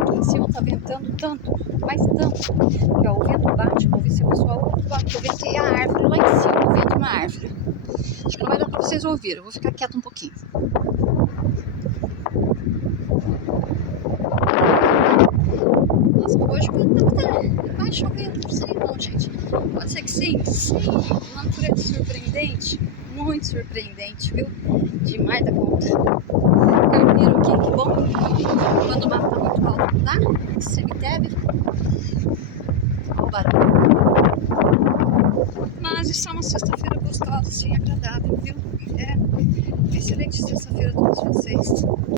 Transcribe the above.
Aqui em cima tá ventando tanto, mas tanto, que ó, o vento bate, vou ver se o pessoal bate, eu ventei a árvore lá em cima, o vento na árvore. Acho que não vai dar pra vocês ouvirem, eu vou ficar quieto um pouquinho. Nossa, hoje vai chover, não sei não, gente. Pode ser que sim, sim. Natureza surpreendente, muito surpreendente, viu? Demais da conta. Carpiro aqui, que bom. Quando o mato tá muito alto, não dá? Cemitério. Olha o barulho. Mas isso é uma sexta-feira gostosa, assim, agradável, viu? É excelente sexta-feira a todos vocês.